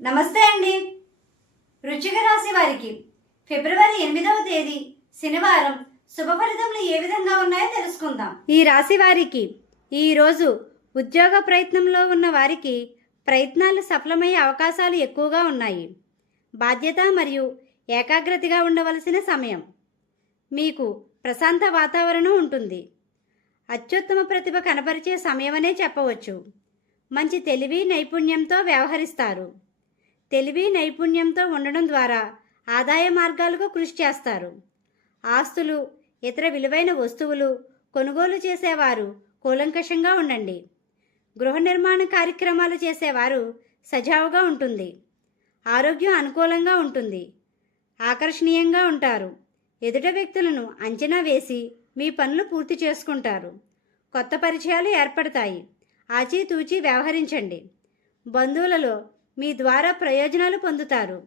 నమస్తే అండి. వృశ్చిక రాశి వారికి ఫిబ్రవరి ఎనిమిదవ తేదీ శనివారం శుభ ఫలితములు ఏ విధంగా ఉన్నాయో తెలుసుకుందాం. ఈ రాశి వారికి ఈరోజు ఉద్యోగ ప్రయత్నంలో ఉన్న వారికి ప్రయత్నాలు సఫలమయ్యే అవకాశాలు ఎక్కువగా ఉన్నాయి. బాధ్యత మరియు ఏకాగ్రతగా ఉండవలసిన సమయం. మీకు ప్రశాంత వాతావరణం ఉంటుంది. అత్యుత్తమ ప్రతిభ కనపరిచే సమయమనే చెప్పవచ్చు. మంచి తెలివి నైపుణ్యంతో వ్యవహరిస్తారు. తెలివి నైపుణ్యంతో ఉండడం ద్వారా ఆదాయ మార్గాలకు కృషి చేస్తారు. ఆస్తులు ఇతర విలువైన వస్తువులు కొనుగోలు చేసేవారు కూలంకషంగా ఉండండి. గృహ నిర్మాణ కార్యక్రమాలు చేసేవారు సజావుగా ఉంటుంది. ఆరోగ్యం అనుకూలంగా ఉంటుంది. ఆకర్షణీయంగా ఉంటారు. ఎదుట వ్యక్తులను అంచనా వేసి మీ పనులు పూర్తి చేసుకుంటారు. కొత్త పరిచయాలు ఏర్పడతాయి. ఆచితూచి వ్యవహరించండి. బంధువులలో మీ ద్వారా ప్రయోజనాలు పొందుతారు.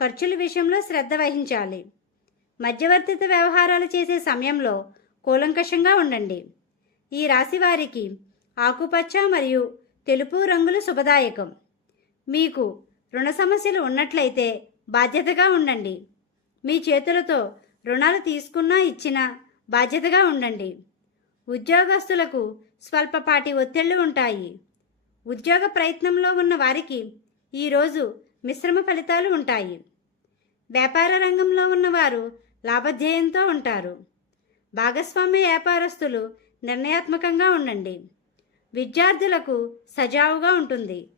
ఖర్చుల విషయంలో శ్రద్ధ వహించాలి. మధ్యవర్తిత వ్యవహారాలు చేసే సమయంలో కూలంకషంగా ఉండండి. ఈ రాశి వారికి ఆకుపచ్చ మరియు తెలుపు రంగులు శుభదాయకం. మీకు రుణ సమస్యలు ఉన్నట్లయితే బాధ్యతగా ఉండండి. మీ చేతులతో రుణాలు తీసుకున్నా ఇచ్చినా బాధ్యతగా ఉండండి. ఉద్యోగస్తులకు స్వల్పపాటి ఒత్తిళ్ళు ఉంటాయి. ఉద్యోగ ప్రయత్నంలో ఉన్న వారికి ఈరోజు మిశ్రమ ఫలితాలు ఉంటాయి. వ్యాపార రంగంలో ఉన్నవారు లాభధ్యేయంతో ఉంటారు. భాగస్వామ్య వ్యాపారస్తులు నిర్ణయాత్మకంగా ఉండండి. విద్యార్థులకు సజావుగా ఉంటుంది.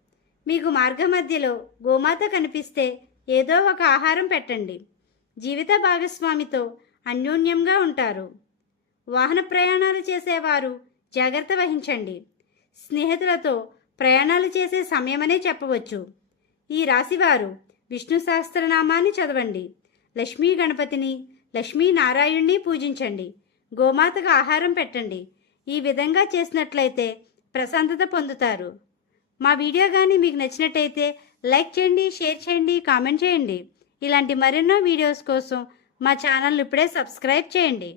మీకు మార్గ మధ్యలో గోమాత కనిపిస్తే ఏదో ఒక ఆహారం పెట్టండి. జీవిత భాగస్వామితో అన్యోన్యంగా ఉంటారు. వాహన ప్రయాణాలు చేసేవారు జాగ్రత్త వహించండి. స్నేహితులతో ప్రయాణాలు చేసే సమయమనే చెప్పవచ్చు. ఈ రాశివారు విష్ణు సహస్రనామాన్ని చదవండి. లక్ష్మీ గణపతిని లక్ష్మీనారాయణ్ణి పూజించండి. గోమాతకు ఆహారం పెట్టండి. ఈ విధంగా చేసినట్లయితే ప్రశాంతత పొందుతారు. మా వీడియో కానీ మీకు నచ్చినట్టయితే లైక్ చేయండి షేర్ చేయండి కామెంట్ చేయండి. ఇలాంటి మరెన్నో వీడియోస్ కోసం మా ఛానల్ ఇప్పుడే సబ్స్క్రైబ్ చేయండి.